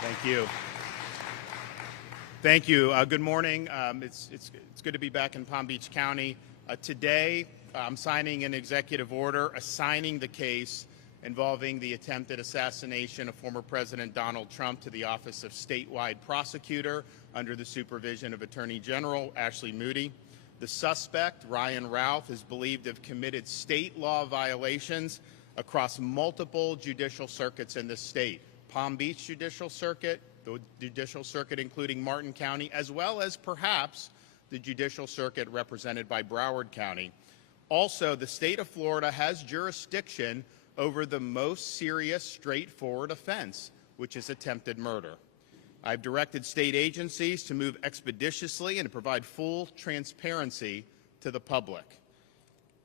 Thank you. Thank you. Good morning. It's good to be back in Palm Beach County. Today, I'm signing an executive order assigning the case involving the attempted assassination of former President Donald Trump to the office of statewide prosecutor under the supervision of Attorney General Ashley Moody. The suspect, Ryan Routh, is believed to have committed state law violations across multiple judicial circuits in the state. Palm Beach Judicial Circuit, the Judicial Circuit including Martin County, as well as perhaps the Judicial Circuit represented by Broward County. Also, the state of Florida has jurisdiction over the most serious, straightforward offense, which is attempted murder. I've directed state agencies to move expeditiously and to provide full transparency to the public.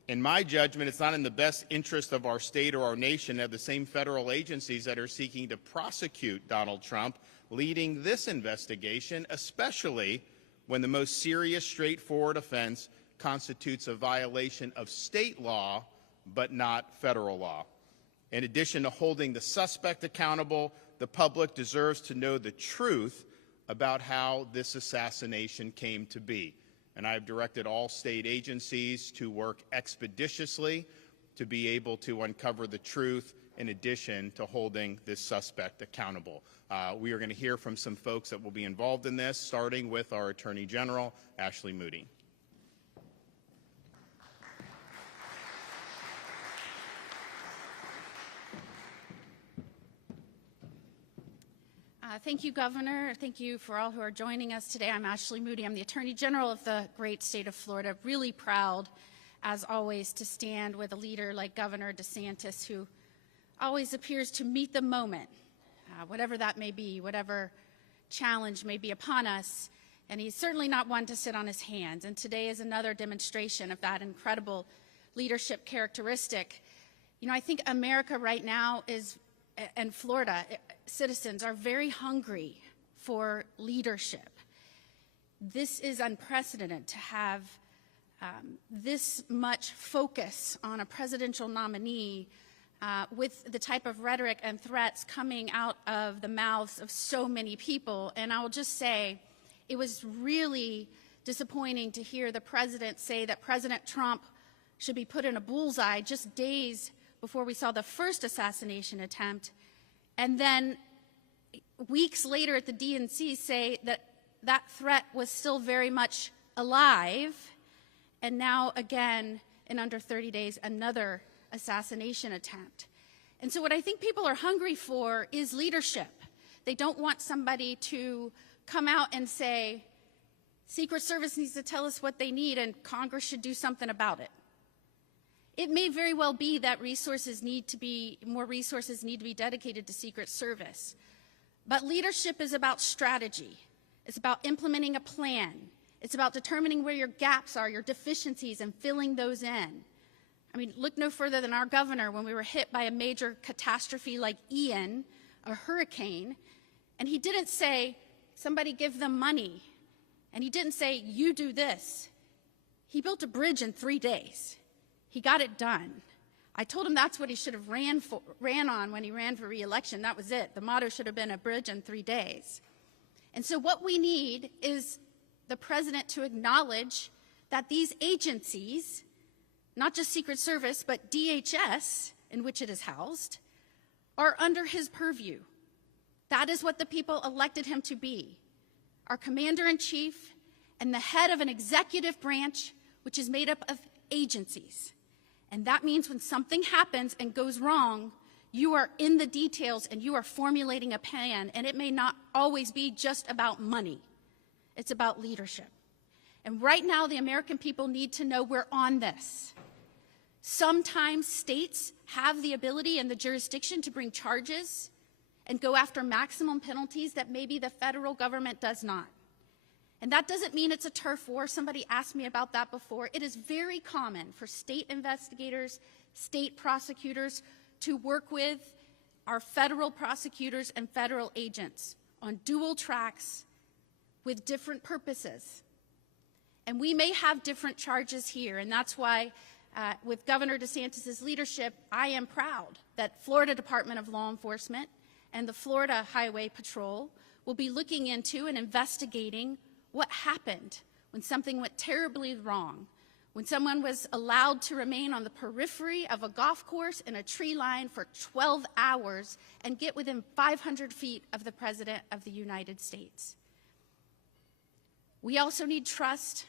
In my judgment, it's not in the best interest of our state or our nation to have the same federal agencies that are seeking to prosecute Donald Trump leading this investigation, especially when the most serious, straightforward offense constitutes a violation of state law, but not federal law. In addition to holding the suspect accountable, the public deserves to know the truth about how this assassination came to be. And I've directed all state agencies to work expeditiously to be able to uncover the truth in addition to holding this suspect accountable. We are going to hear from some folks that will be involved in this, starting with our Attorney General, Ashley Moody. Thank you, Governor. Thank you for all who are joining us today. I'm Ashley Moody. I'm the Attorney General of the great state of Florida. Really proud, as always, to stand with a leader like Governor DeSantis, who always appears to meet the moment, whatever that may be, whatever challenge may be upon us. And he's certainly not one to sit on his hands. And today is another demonstration of that incredible leadership characteristic. You know, I think America right now and Florida citizens are very hungry for leadership. This is unprecedented to have this much focus on a presidential nominee with the type of rhetoric and threats coming out of the mouths of so many people. And I will just say, it was really disappointing to hear the president say that President Trump should be put in a bullseye just days before we saw the first assassination attempt, and then weeks later at the DNC say that that threat was still very much alive, and now again, in under 30 days, another assassination attempt. And so what I think people are hungry for is leadership. They don't want somebody to come out and say, Secret Service needs to tell us what they need and Congress should do something about it. It may very well be that more resources need to be dedicated to Secret Service. But leadership is about strategy. It's about implementing a plan. It's about determining where your gaps are, your deficiencies, and filling those in. I mean, look no further than our governor when we were hit by a major catastrophe like Ian, a hurricane, and he didn't say, somebody give them money. And he didn't say, you do this. He built a bridge in 3 days. He got it done. I told him that's what he should have ran on when he ran for re-election. That was it. The motto should have been a bridge in 3 days. And so what we need is the president to acknowledge that these agencies, not just Secret Service, but DHS, in which it is housed, are under his purview. That is what the people elected him to be. Our commander-in-chief and the head of an executive branch, which is made up of agencies. And that means when something happens and goes wrong, you are in the details and you are formulating a plan, and it may not always be just about money. It's about leadership. And right now, the American people need to know we're on this. Sometimes states have the ability and the jurisdiction to bring charges and go after maximum penalties that maybe the federal government does not. And that doesn't mean it's a turf war. Somebody asked me about that before. It is very common for state investigators, state prosecutors to work with our federal prosecutors and federal agents on dual tracks with different purposes. And we may have different charges here, and that's why with Governor DeSantis' leadership, I am proud that Florida Department of Law Enforcement and the Florida Highway Patrol will be looking into and investigating what happened when something went terribly wrong, when someone was allowed to remain on the periphery of a golf course in a tree line for 12 hours and get within 500 feet of the President of the United States. We also need trust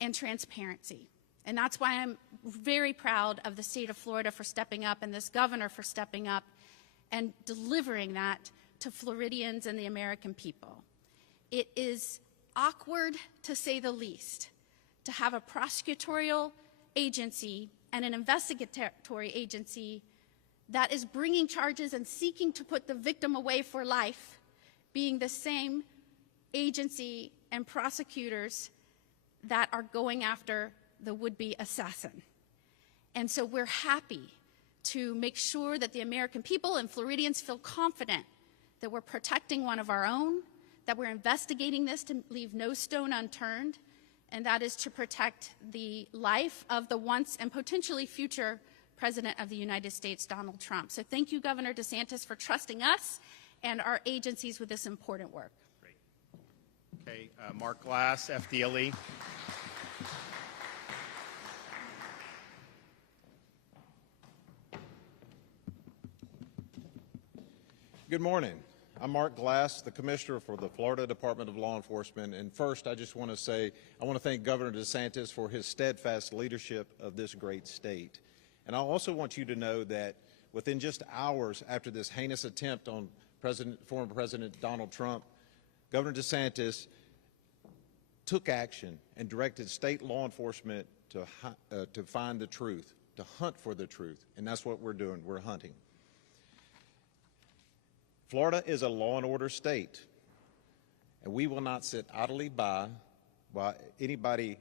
and transparency. And that's why I'm very proud of the state of Florida for stepping up and this governor for stepping up and delivering that to Floridians and the American people. It is awkward, to say the least, to have a prosecutorial agency and an investigatory agency that is bringing charges and seeking to put the victim away for life, being the same agency and prosecutors that are going after the would-be assassin. And so we're happy to make sure that the American people and Floridians feel confident that we're protecting one of our own, that we're investigating this to leave no stone unturned, and that is to protect the life of the once and potentially future President of the United States, Donald Trump. So thank you, Governor DeSantis, for trusting us and our agencies with this important work. Great. Okay, Mark Glass, FDLE. Good morning. I'm Mark Glass, the Commissioner for the Florida Department of Law Enforcement. And first, I just want to say, I want to thank Governor DeSantis for his steadfast leadership of this great state. And I also want you to know that within just hours after this heinous attempt on former President Donald Trump, Governor DeSantis took action and directed state law enforcement to find the truth, to hunt for the truth. And that's what we're doing. We're hunting. Florida is a law and order state, and we will not sit idly by while anybody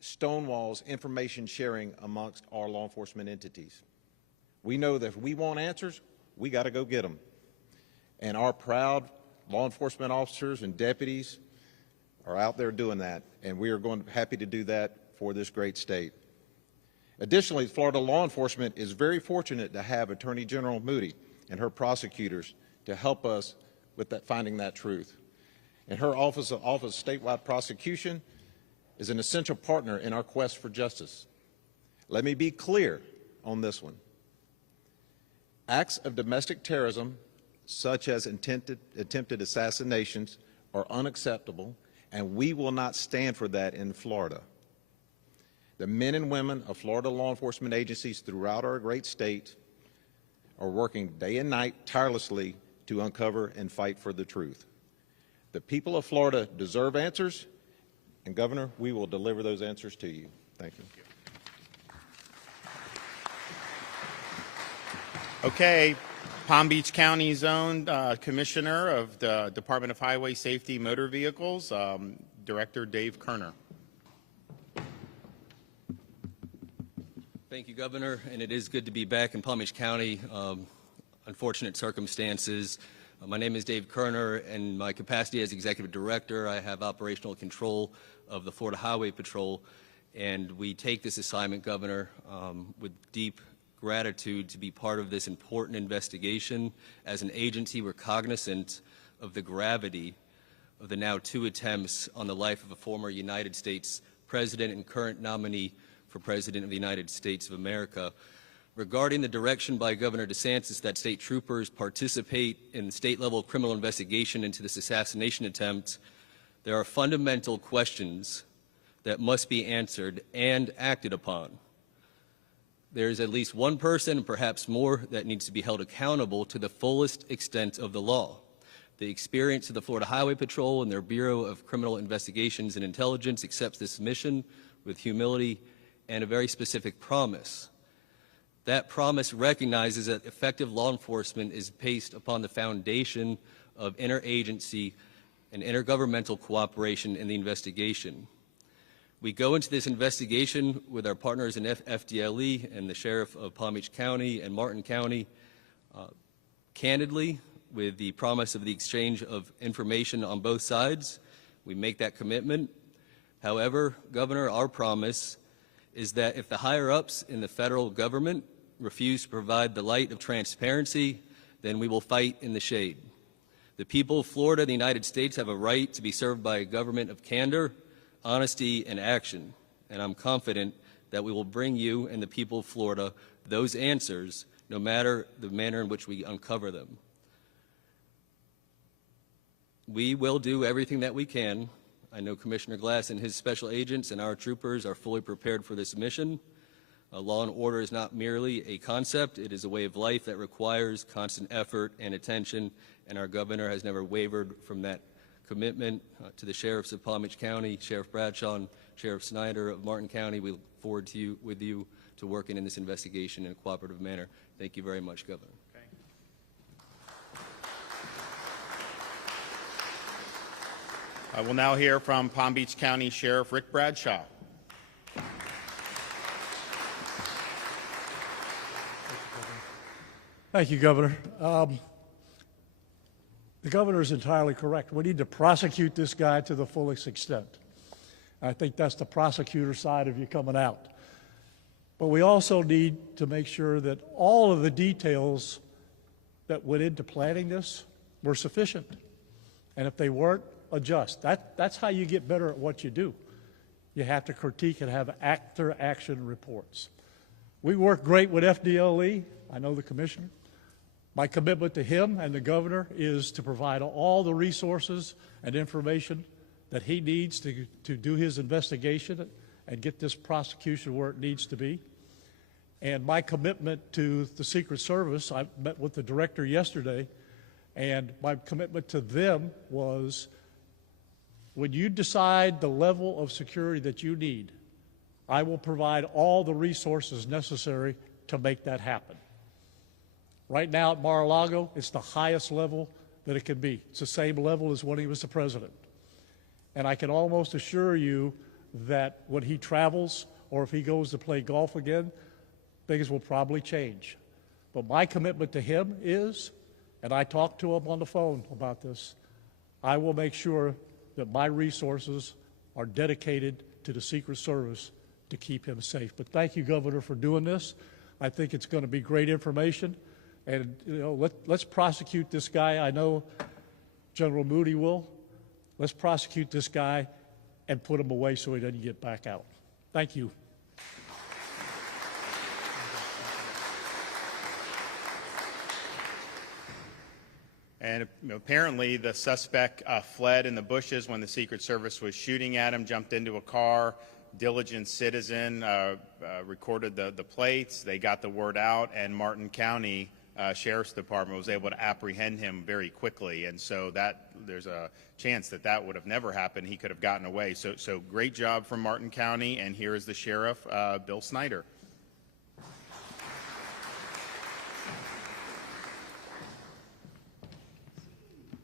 stonewalls information sharing amongst our law enforcement entities. We know that if we want answers, we got to go get them. And our proud law enforcement officers and deputies are out there doing that, and we are happy to do that for this great state. Additionally, Florida law enforcement is very fortunate to have Attorney General Moody and her prosecutors to help us with finding that truth. And her Office of Statewide Prosecution is an essential partner in our quest for justice. Let me be clear on this one. Acts of domestic terrorism, such as attempted assassinations, are unacceptable, and we will not stand for that in Florida. The men and women of Florida law enforcement agencies throughout our great state are working day and night tirelessly to uncover and fight for the truth. The people of Florida deserve answers, and Governor, we will deliver those answers to you. Thank you. Okay, Palm Beach County's own Commissioner of the Department of Highway Safety Motor Vehicles, Director Dave Kerner. Thank you, Governor, and it is good to be back in Palm Beach County. Unfortunate circumstances. My name is Dave Kerner, and my capacity as Executive Director, I have operational control of the Florida Highway Patrol, and we take this assignment, Governor, with deep gratitude to be part of this important investigation. As an agency, we're cognizant of the gravity of the now 2 attempts on the life of a former United States President and current nominee for President of the United States of America. Regarding the direction by Governor DeSantis that state troopers participate in state-level criminal investigation into this assassination attempt, there are fundamental questions that must be answered and acted upon. There is at least one person, perhaps more, that needs to be held accountable to the fullest extent of the law. The experience of the Florida Highway Patrol and their Bureau of Criminal Investigations and Intelligence accepts this mission with humility and a very specific promise. That promise recognizes that effective law enforcement is based upon the foundation of interagency and intergovernmental cooperation in the investigation. We go into this investigation with our partners in FDLE and the Sheriff of Palm Beach County and Martin County, candidly, with the promise of the exchange of information on both sides. We make that commitment. However, Governor, our promise is that if the higher-ups in the federal government refuse to provide the light of transparency then we will fight in the shade. The people of Florida and the United States have a right to be served by a government of candor, honesty, and action, and I'm confident that we will bring you and the people of Florida those answers, no matter the manner in which we uncover them. We will do everything that we can. I know Commissioner Glass and his special agents and our troopers are fully prepared for this mission. Law and order is not merely a concept, it is a way of life that requires constant effort and attention, and our governor has never wavered from that commitment. To the sheriffs of Palm Beach County, Sheriff Bradshaw and Sheriff Snyder of Martin County, we look forward to working in this investigation in a cooperative manner. Thank you very much, Governor. I will now hear from Palm Beach County Sheriff Rick Bradshaw. Thank you, Governor. The governor is entirely correct. We need to prosecute this guy to the fullest extent. I think that's the prosecutor side of you coming out. But we also need to make sure that all of the details that went into planning this were sufficient. And if they weren't, adjust. That's how you get better at what you do. You have to critique and have after-action reports. We work great with FDLE. I know the commissioner. My commitment to him and the governor is to provide all the resources and information that he needs to do his investigation and get this prosecution where it needs to be. And my commitment to the Secret Service, I met with the director yesterday, and my commitment to them was, when you decide the level of security that you need, I will provide all the resources necessary to make that happen. Right now at Mar-a-Lago, it's the highest level that it can be. It's the same level as when he was the president. And I can almost assure you that when he travels or if he goes to play golf again, things will probably change. But my commitment to him is, and I talked to him on the phone about this, I will make sure that my resources are dedicated to the Secret Service to keep him safe. But thank you, Governor, for doing this. I think it's going to be great information. And, you know, let's prosecute this guy. I know General Moody will. Let's prosecute this guy and put him away so he doesn't get back out. Thank you. And apparently the suspect fled in the bushes when the Secret Service was shooting at him, jumped into a car. Diligent citizen recorded the plates. They got the word out, and Martin County Sheriff's Department was able to apprehend him very quickly. And so there's a chance that would have never happened. He could have gotten away. So great job from Martin County. And here is the sheriff, Bill Snyder.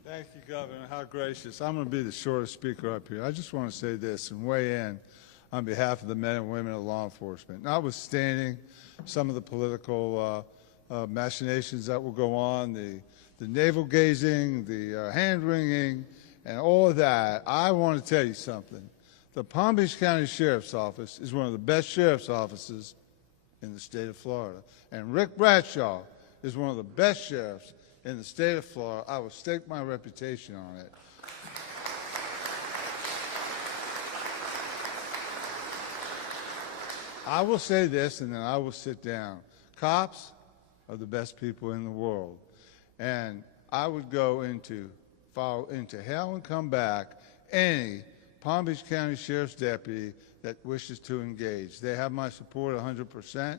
Thank you, Governor. How gracious. I'm going to be the shortest speaker up here. I just want to say this and weigh in on behalf of the men and women of law enforcement. Notwithstanding some of the political machinations that will go on, the navel-gazing, the hand-wringing, and all of that, I want to tell you something. The Palm Beach County Sheriff's Office is one of the best sheriff's offices in the state of Florida. And Rick Bradshaw is one of the best sheriffs in the state of Florida. I will stake my reputation on it. I will say this and then I will sit down. Cops are the best people in the world. And I would go follow into hell and come back any Palm Beach County Sheriff's deputy that wishes to engage. They have my support 100%.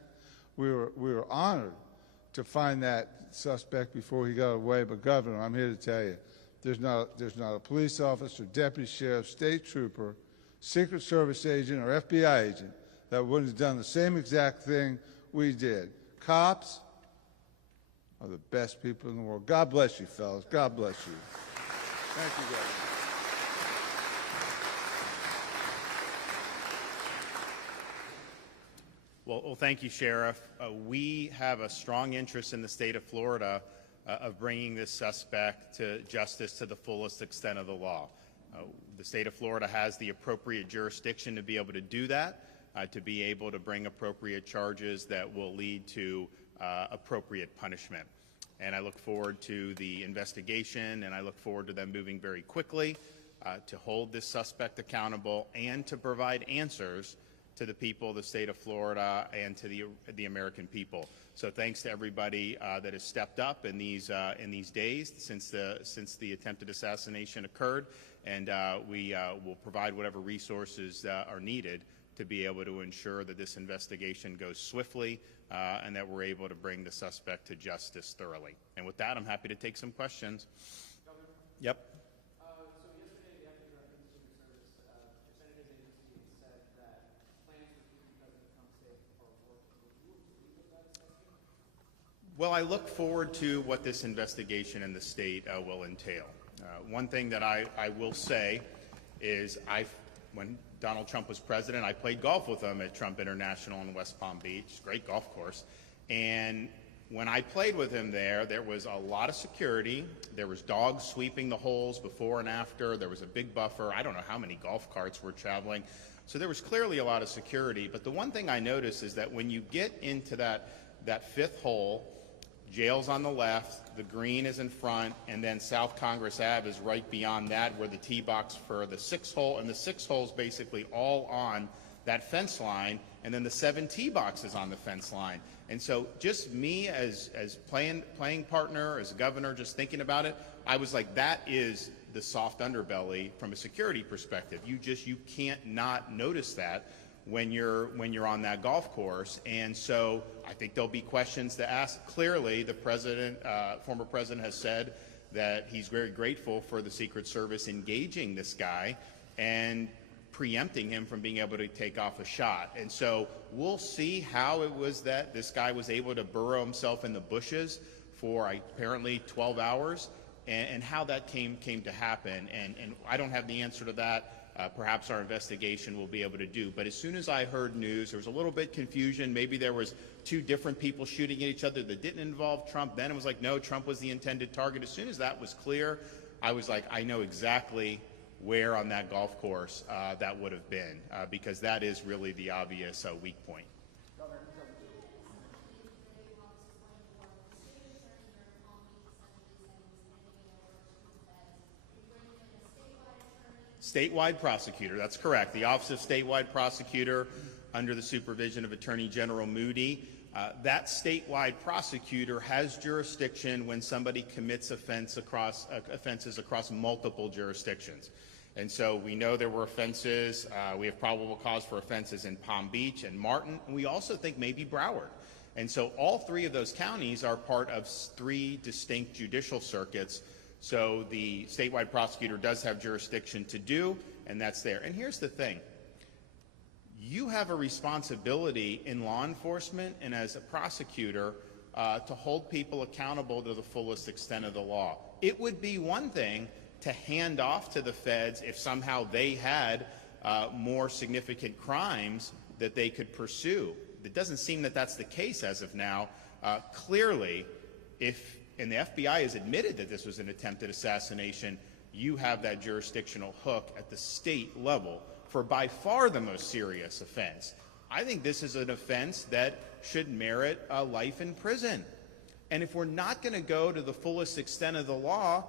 We were honored to find that suspect before he got away. But Governor, I'm here to tell you, there's not a police officer, deputy sheriff, state trooper, Secret Service agent, or FBI agent that wouldn't have done the same exact thing we did. Cops are the best people in the world. God bless you, fellas. God bless you. Thank you, Governor. Well, thank you, Sheriff. We have a strong interest in the state of Florida of bringing this suspect to justice to the fullest extent of the law. The state of Florida has the appropriate jurisdiction to be able to do that, to be able to bring appropriate charges that will lead to appropriate punishment. And I look forward to the investigation, and I look forward to them moving very quickly to hold this suspect accountable and to provide answers to the people of the state of Florida and to the American people. So thanks to everybody that has stepped up in these days since the attempted assassination occurred, and we will provide whatever resources are needed to be able to ensure that this investigation goes swiftly and that we're able to bring the suspect to justice thoroughly. And with that, I'm happy to take some questions. Governor? Yep. So yesterday, the Acting Director of the Consumer Service presented his agency and said that plans for future President Trump's sake are working. Would you agree with that assessment? Well, I look forward to what this investigation in the state will entail. One thing that I will say is when Donald Trump was president, I played golf with him at Trump International in West Palm Beach, great golf course. And when I played with him there was a lot of security. There was dogs sweeping the holes before and after. There was a big buffer. I don't know how many golf carts were traveling. So there was clearly a lot of security. But the one thing I noticed is that when you get into that fifth hole, jail's on the left, the green is in front, and then South Congress Ave is right beyond that where the tee box for the sixth hole, and the sixth hole is basically all on that fence line, and then the 7 tee boxes on the fence line. And so just me as playing partner, as a governor, just thinking about it, I was like, that is the soft underbelly from a security perspective. You can't not notice that when you're on that golf course. And so I think there'll be questions to ask. Clearly, the former president has said that he's very grateful for the Secret Service engaging this guy and preempting him from being able to take off a shot. And so we'll see how it was that this guy was able to burrow himself in the bushes for apparently 12 hours and how that came to happen. And I don't have the answer to that. Perhaps our investigation will be able to do. But as soon as I heard news, there was a little bit confusion. Maybe there was 2 different people shooting at each other that didn't involve Trump. Then it was like, no, Trump was the intended target. As soon as that was clear, I was like, I know exactly where on that golf course that would have been, because that is really the obvious weak point. Statewide prosecutor, that's correct. The Office of Statewide Prosecutor, under the supervision of Attorney General Moody, that statewide prosecutor has jurisdiction when somebody commits offenses across multiple jurisdictions. And so we know there were offenses. We have probable cause for offenses in Palm Beach and Martin, and we also think maybe Broward. And so all 3 of those counties are part of 3 distinct judicial circuits. So the statewide prosecutor does have jurisdiction to do, and that's there. And here's the thing. You have a responsibility in law enforcement and as a prosecutor to hold people accountable to the fullest extent of the law. It would be one thing to hand off to the feds if somehow they had more significant crimes that they could pursue. It doesn't seem that that's the case as of now. Clearly, and the FBI has admitted that this was an attempted assassination, you have that jurisdictional hook at the state level for by far the most serious offense. I think this is an offense that should merit a life in prison. And if we're not going to go to the fullest extent of the law,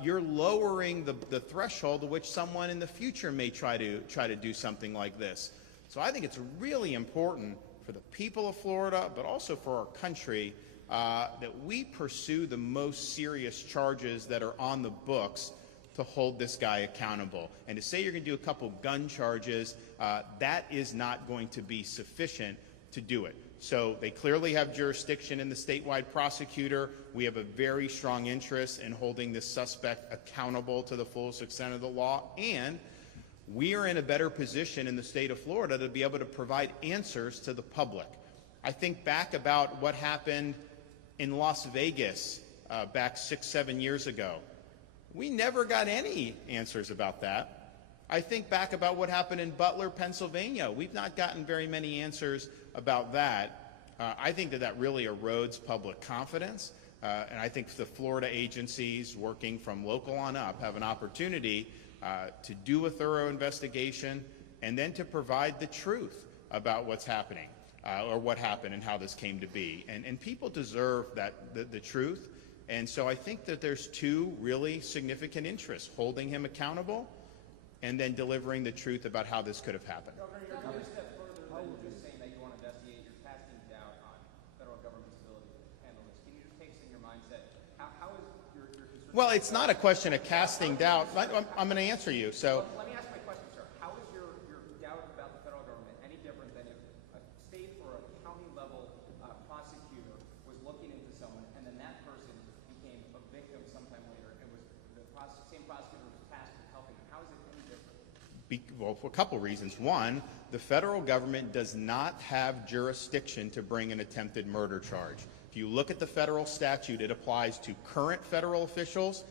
you're lowering the threshold to which someone in the future may try to do something like this. So I think it's really important for the people of Florida, but also for our country, that we pursue the most serious charges that are on the books to hold this guy accountable. And to say you're going to do a couple gun charges, that is not going to be sufficient to do it. So they clearly have jurisdiction in the statewide prosecutor. We have a very strong interest in holding this suspect accountable to the fullest extent of the law. And we are in a better position in the state of Florida to be able to provide answers to the public. I think back about what happened in Las Vegas back 6-7 years ago. We never got any answers about that. I think back about what happened in Butler, Pennsylvania. We've not gotten very many answers about that. I think that really erodes public confidence. And I think the Florida agencies working from local on up have an opportunity to do a thorough investigation and then to provide the truth about what's happening or what happened and how this came to be. And people deserve the truth. And so I think that there's two really significant interests: holding him accountable and then delivering the truth about how this could have happened. Governor, you're going a step further than just saying that you want to investigate. You're casting doubt on federal government's ability to handle this. Can you just take us in your mindset? How is your concern? Well, it's not a question of casting doubt. I'm going to answer you. So. Let me ask my question, sir. How is your doubt about the federal government any different than if a state or a county level prosecutor was looking into someone and then that person became a victim sometime later and was the same prosecutor was tasked with helping them? How is it any different? Well, for a couple reasons. One, the federal government does not have jurisdiction to bring an attempted murder charge. If you look at the federal statute, it applies to current federal officials.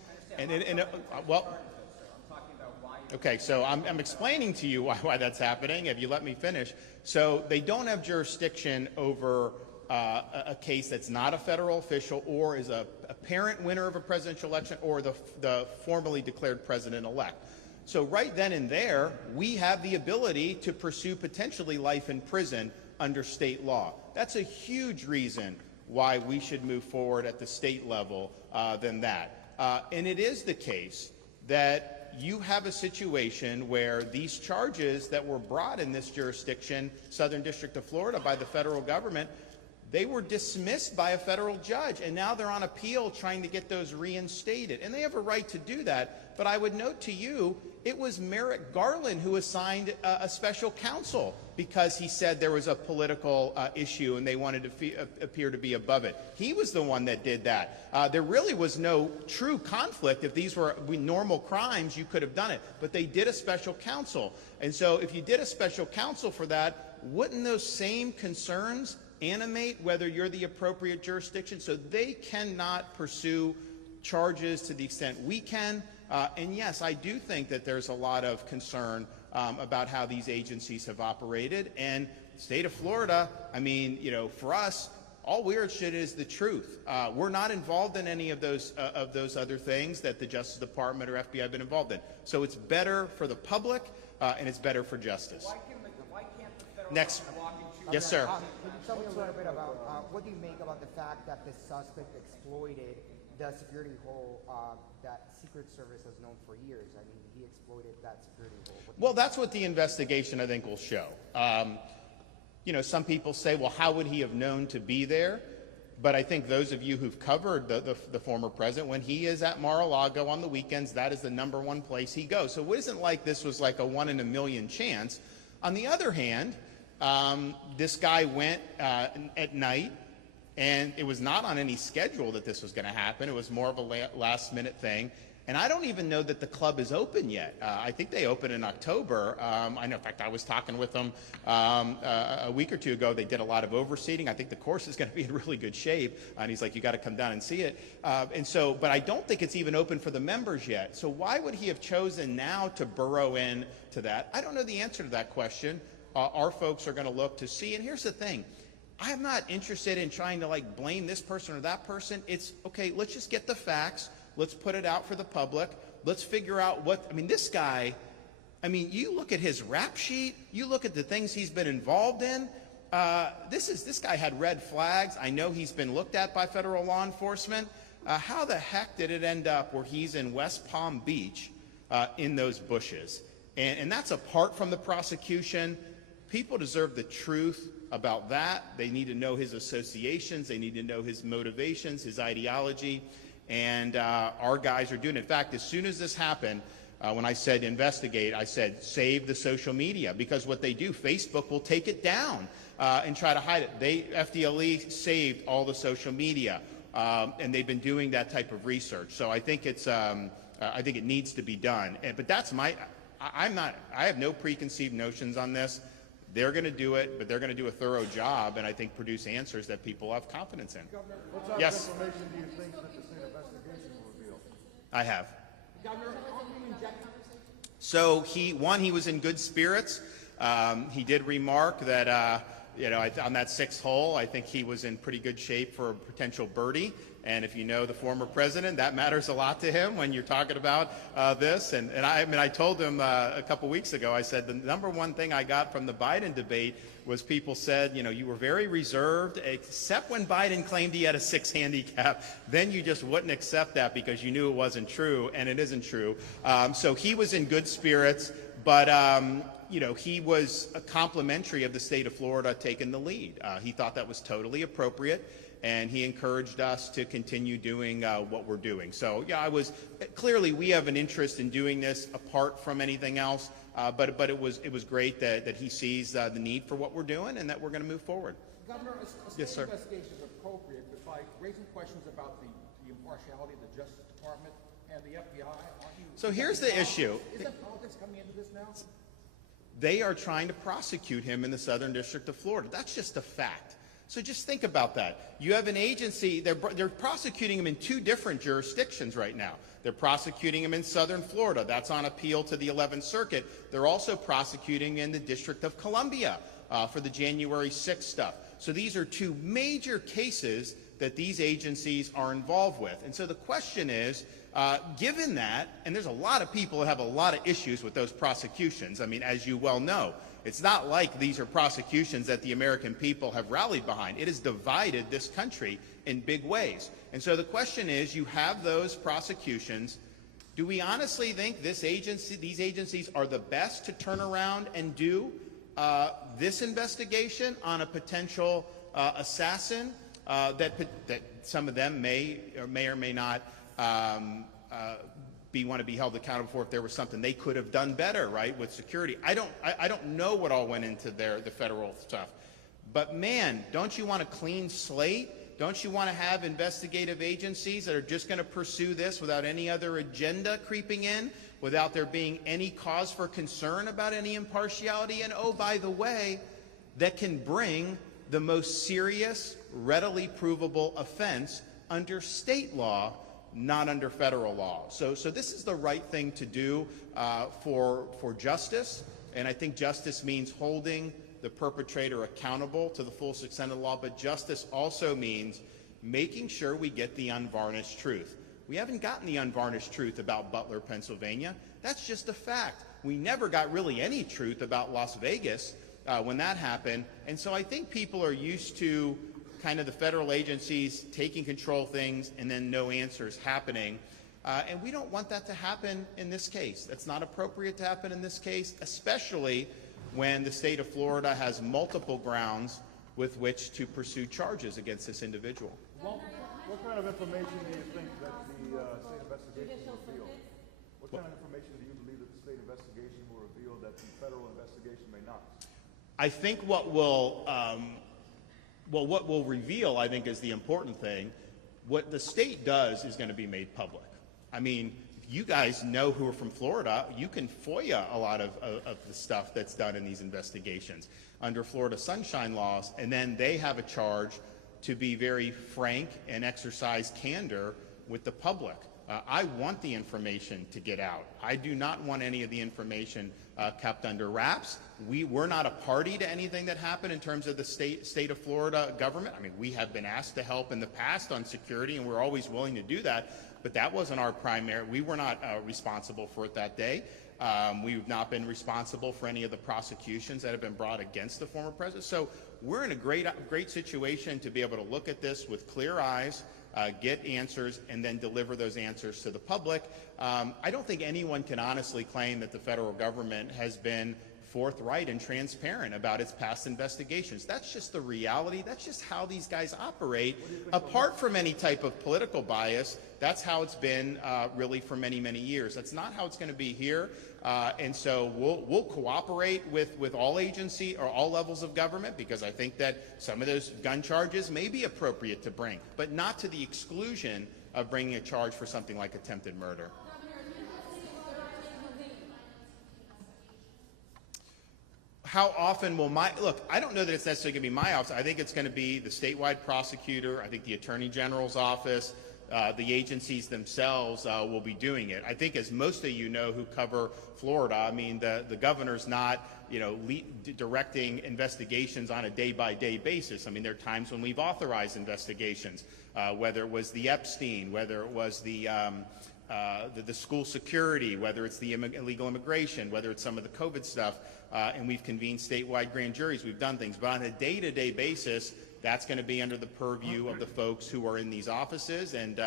Okay, so I'm explaining to you why that's happening, if you let me finish. So they don't have jurisdiction over a case that's not a federal official or is a apparent winner of a presidential election or the formally declared president-elect. So right then and there, we have the ability to pursue potentially life in prison under state law. That's a huge reason why we should move forward at the state level than that. And it is the case that you have a situation where these charges that were brought in this jurisdiction, Southern District of Florida, by the federal government, they were dismissed by a federal judge, and now they're on appeal trying to get those reinstated. And they have a right to do that. But I would note to you, it was Merrick Garland who assigned a special counsel because he said there was a political issue and they wanted to appear to be above it. He was the one that did that. There really was no true conflict. If these were normal crimes, you could have done it. But they did a special counsel. And so if you did a special counsel for that, wouldn't those same concerns animate whether you're the appropriate jurisdiction? So they cannot pursue charges to the extent we can. And yes, I do think that there's a lot of concern about how these agencies have operated. And the state of Florida, I mean, you know, for us, all we're interested in is the truth. We're not involved in any of those other things that the Justice Department or FBI have been involved in. So it's better for the public and it's better for justice. Why can't the federal Next. government walk into Yes, sir. Can you tell me a little bit about what do you make about the fact that the suspect exploited the security hole that Secret Service has known for years? I mean, he exploited that security hole. Well, that's what the investigation, I think, will show. You know, some people say, well, how would he have known to be there? But I think those of you who've covered the former president, when he is at Mar-a-Lago on the weekends, that is the #1 place he goes. So it isn't like this was like a 1 in a million chance. On the other hand, this guy went at night, and it was not on any schedule that this was going to happen. It was more of a last-minute thing. And I don't even know that the club is open yet. I think they open in October. I know, in fact, I was talking with them a week or two ago. They did a lot of overseating. I think the course is going to be in really good shape. And he's like, you got to come down and see it. But I don't think it's even open for the members yet. So why would he have chosen now to burrow in to that? I don't know the answer to that question. Our folks are going to look to see. And here's the thing. I'm not interested in trying to like blame this person or that person. It's okay, let's just get the facts. Let's put it out for the public. Let's figure out this guy, you look at his rap sheet, you look at the things he's been involved in. This guy had red flags. I know he's been looked at by federal law enforcement. How the heck did it end up where he's in West Palm Beach in those bushes? And that's apart from the prosecution. People deserve the truth about that. They need to know his associations. They need to know his motivations, his ideology. And our guys are doing it. In fact, as soon as this happened, when I said investigate, I said save the social media, because what they do, Facebook will take it down and try to hide it. FDLE saved all the social media, and they've been doing that type of research. So I think I think it needs to be done. But that's I have no preconceived notions on this. They're going to do it, but they're going to do a thorough job and I think produce answers that people have confidence in. Governor, what type Yes. of information do you think that the state investigation will reveal? I have. Governor, how do you inject? So he was in good spirits. He did remark that on that sixth hole, I think he was in pretty good shape for a potential birdie. And if you know the former president, that matters a lot to him when you're talking about this. And I told him a couple weeks ago, I said the number one thing I got from the Biden debate was people said, you were very reserved, except when Biden claimed he had a 6 handicap. Then you just wouldn't accept that because you knew it wasn't true, and it isn't true. So he was in good spirits, but he was complimentary of the state of Florida taking the lead. He thought that was totally appropriate, and he encouraged us to continue doing what we're doing. So, yeah, clearly we have an interest in doing this apart from anything else, but it was great that he sees the need for what we're doing and that we're going to move forward. Governor, a state Yes, sir. investigation is appropriate, but by raising questions about the impartiality of the Justice Department and the FBI, aren't you... So here's the issue. Isn't politics coming into this now? They are trying to prosecute him in the Southern District of Florida. That's just a fact. So just think about that. You have an agency, they're prosecuting him in 2 different jurisdictions right now. They're prosecuting him in Southern Florida. That's on appeal to the 11th Circuit. They're also prosecuting in the District of Columbia for the January 6th stuff. So these are 2 major cases that these agencies are involved with. And so the question is, given that, and there's a lot of people that have a lot of issues with those prosecutions, I mean, as you well know, it's not like these are prosecutions that the American people have rallied behind. It has divided this country in big ways. And so the question is, you have those prosecutions. Do we honestly think these agencies are the best to turn around and do this investigation on a potential assassin that some of them may or may not want to be held accountable for if there was something they could have done better, right, with security. I don't know what all went into the federal stuff. But man, don't you want a clean slate? Don't you want to have investigative agencies that are just going to pursue this without any other agenda creeping in, without there being any cause for concern about any impartiality? And oh, by the way, that can bring the most serious, readily provable offense under state law, not under federal law. So this is the right thing to do for justice, and I think justice means holding the perpetrator accountable to the full extent of the law, but justice also means making sure we get the unvarnished truth. We haven't gotten the unvarnished truth about Butler, Pennsylvania. That's just a fact. We never got really any truth about Las Vegas when that happened, and so I think people are used to kind of the federal agencies taking control of things and then no answers happening. And we don't want that to happen in this case. That's not appropriate to happen in this case, especially when the state of Florida has multiple grounds with which to pursue charges against this individual. Well, what kind of information do you think that the state investigation will reveal? What kind of information do you believe that the state investigation will reveal that the federal investigation may not? I think what will reveal, I think, is the important thing. What the state does is going to be made public. I mean, you guys know who are from Florida. You can FOIA a lot of the stuff that's done in these investigations under Florida sunshine laws, and then they have a charge to be very frank and exercise candor with the public. I want the information to get out. I do not want any of the information kept under wraps. We're not a party to anything that happened in terms of the state of Florida government. I mean, we have been asked to help in the past on security, and we're always willing to do that. But that wasn't our primary. We were not responsible for it that day. We've not been responsible for any of the prosecutions that have been brought against the former president. So we're in a great situation to be able to look at this with clear eyes, get answers, and then deliver those answers to the public. I don't think anyone can honestly claim that the federal government has been forthright and transparent about its past investigations. That's just the reality. That's just how these guys operate. Apart from any type of political bias, that's how it's been really for many, many years. That's not how it's going to be here. And so we'll cooperate with all agency or all levels of government, because I think that some of those gun charges may be appropriate to bring, but not to the exclusion of bringing a charge for something like attempted murder. How often will look, I don't know that it's necessarily going to be my office. I think it's going to be the statewide prosecutor. I think the Attorney General's office. the agencies themselves will be doing it. I think, as most of you know who cover Florida, I mean, the governor's not, directing investigations on a day-by-day basis. I mean, there are times when we've authorized investigations, whether it was the Epstein, whether it was the school security, whether it's the illegal immigration, whether it's some of the COVID stuff, and we've convened statewide grand juries. We've done things, but on a day-to-day basis, that's going to be under the purview of the folks who are in these offices, and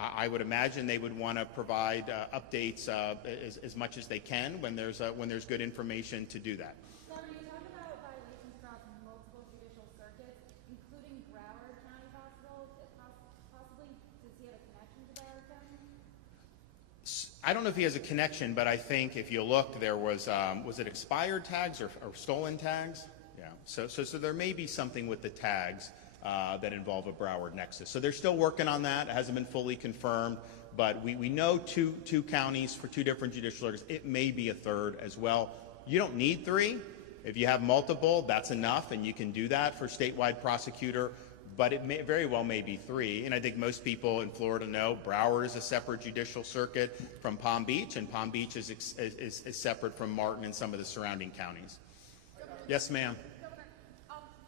I would imagine they would want to provide updates as much as they can when there's good information to do that. Governor, you talk about violations across multiple judicial circuits, including Broward County Hospital. Possibly, does he have a connection to Broward County? I don't know if he has a connection, but I think if you look, there was it expired tags or stolen tags? Yeah. So there may be something with the tags that involve a Broward nexus. So they're still working on that. It hasn't been fully confirmed, but we know two counties for two different judicial circuits. It may be a third as well. You don't need three. If you have multiple, that's enough, and you can do that for statewide prosecutor. But it very well may be three. And I think most people in Florida know Broward is a separate judicial circuit from Palm Beach, and Palm Beach is separate from Martin and some of the surrounding counties. Yes, ma'am. Governor,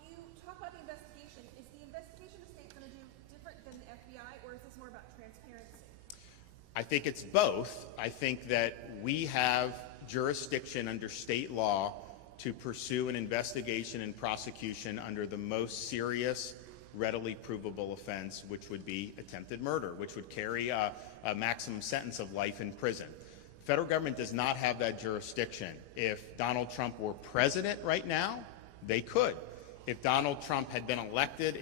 you talk about the investigation. Is the investigation the state's going to do different than the FBI, or is this more about transparency? I think it's both. I think that we have jurisdiction under state law to pursue an investigation and prosecution under the most serious, readily provable offense, which would be attempted murder, which would carry a maximum sentence of life in prison. The federal government does not have that jurisdiction. If Donald Trump were president right now, they could. If Donald Trump had been elected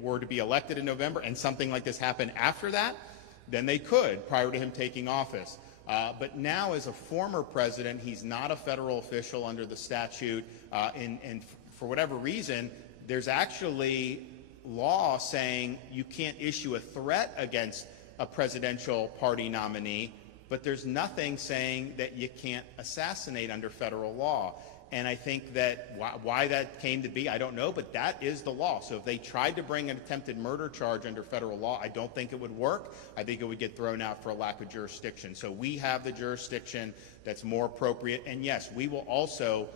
were to be elected in November and something like this happened after that, then they could, prior to him taking office. But now, as a former president, he's not a federal official under the statute, and for whatever reason, there's actually law saying you can't issue a threat against a presidential party nominee, but there's nothing saying that you can't assassinate under federal law. And I think that why that came to be, I don't know, but that is the law. So if they tried to bring an attempted murder charge under federal law, I don't think it would work. I think it would get thrown out for a lack of jurisdiction. So we have the jurisdiction that's more appropriate. And yes, we will also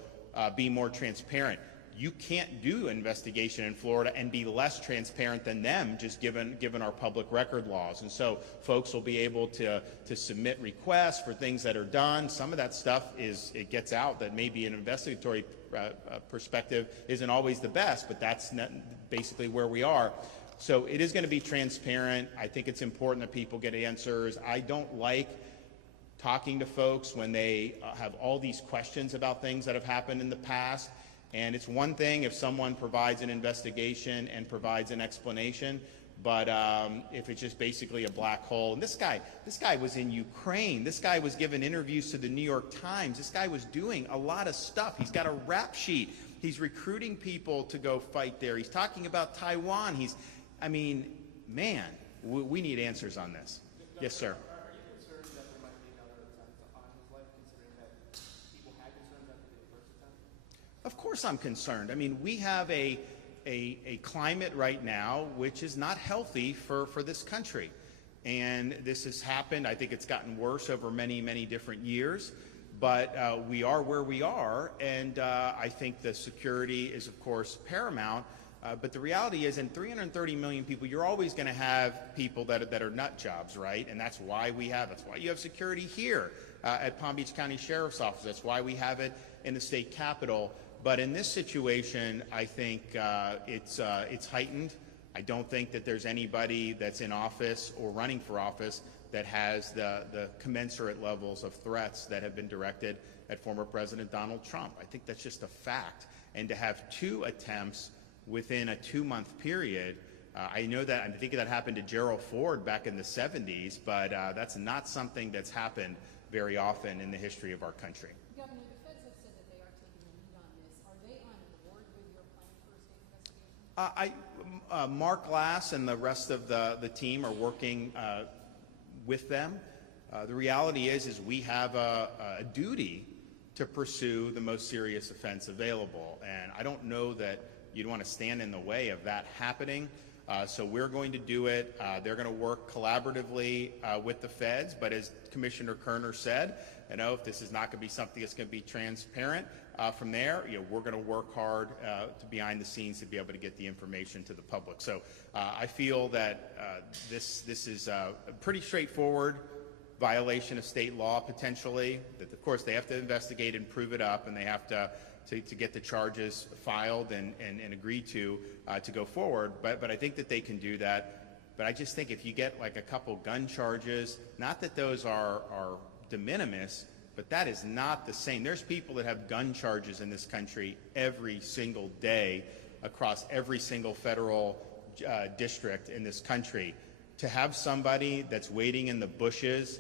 be more transparent. You can't do an investigation in Florida and be less transparent than them, just given our public record laws. And so folks will be able to submit requests for things that are done. Some of that stuff it gets out that maybe an investigatory perspective isn't always the best, but that's basically where we are. So it is going to be transparent. I think it's important that people get answers. I don't like talking to folks when they have all these questions about things that have happened in the past. And it's one thing if someone provides an investigation and provides an explanation, but if it's just basically a black hole. And this guy was in Ukraine. This guy was giving interviews to the New York Times. This guy was doing a lot of stuff. He's got a rap sheet. He's recruiting people to go fight there. He's talking about Taiwan. I mean, man, we need answers on this. Yes, sir. Of course I'm concerned. I mean, we have a climate right now which is not healthy for this country. And this has happened. I think it's gotten worse over many, many different years. But we are where we are. And I think the security is, of course, paramount. But the reality is, in 330 million people, you're always going to have people that are nut jobs, right? And that's why you have security here at Palm Beach County Sheriff's Office. That's why we have it in the state capitol. But in this situation, I think it's heightened. I don't think that there's anybody that's in office or running for office that has the commensurate levels of threats that have been directed at former President Donald Trump. I think that's just a fact. And to have two attempts within a 2-month period, I think that happened to Gerald Ford back in the 70s, but that's not something that's happened very often in the history of our country. Governor, the feds have said that they are taking the lead on this. Are they on board with your plan for a state investigation? Mark Glass and the rest of the team are working with them. The reality is we have a duty to pursue the most serious offense available, and I don't know that you'd want to stand in the way of that happening. So we're going to do it. They're going to work collaboratively with the feds, but as Commissioner Kerner said, if this is not going to be something that's going to be transparent, from there, we're going to work hard to behind the scenes to be able to get the information to the public. So I feel that this is a pretty straightforward violation of state law potentially. That of course they have to investigate and prove it up, and they have to get the charges filed and agreed to go forward. But I think that they can do that. But I just think if you get like a couple gun charges, not that those are de minimis, but that is not the same. There's people that have gun charges in this country every single day across every single federal district in this country. To have somebody that's waiting in the bushes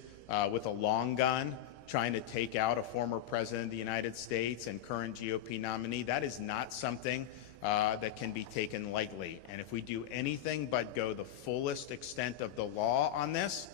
with a long gun trying to take out a former president of the United States and current GOP nominee, that is not something that can be taken lightly. And if we do anything but go the fullest extent of the law on this,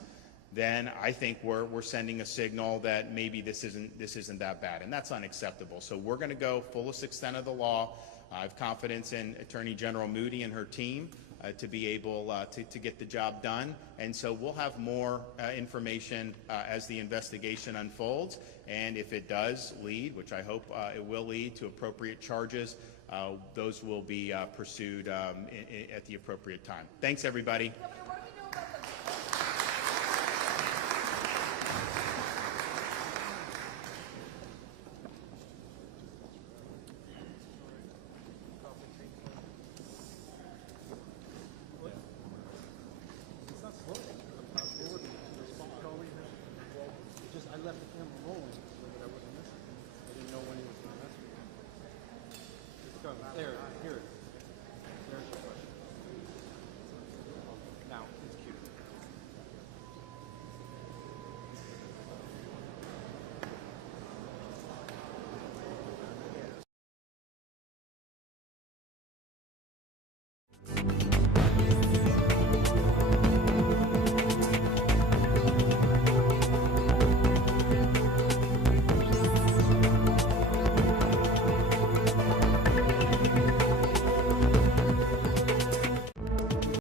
then I think we're sending a signal that maybe this isn't that bad, and that's unacceptable. So we're going to go fullest extent of the law. I have confidence in Attorney General Moody and her team to be able to get the job done, and so we'll have more information as the investigation unfolds. And if it does lead, which I hope it will lead, to appropriate charges, those will be pursued at the appropriate time. Thanks, everybody. I left the camera rolling.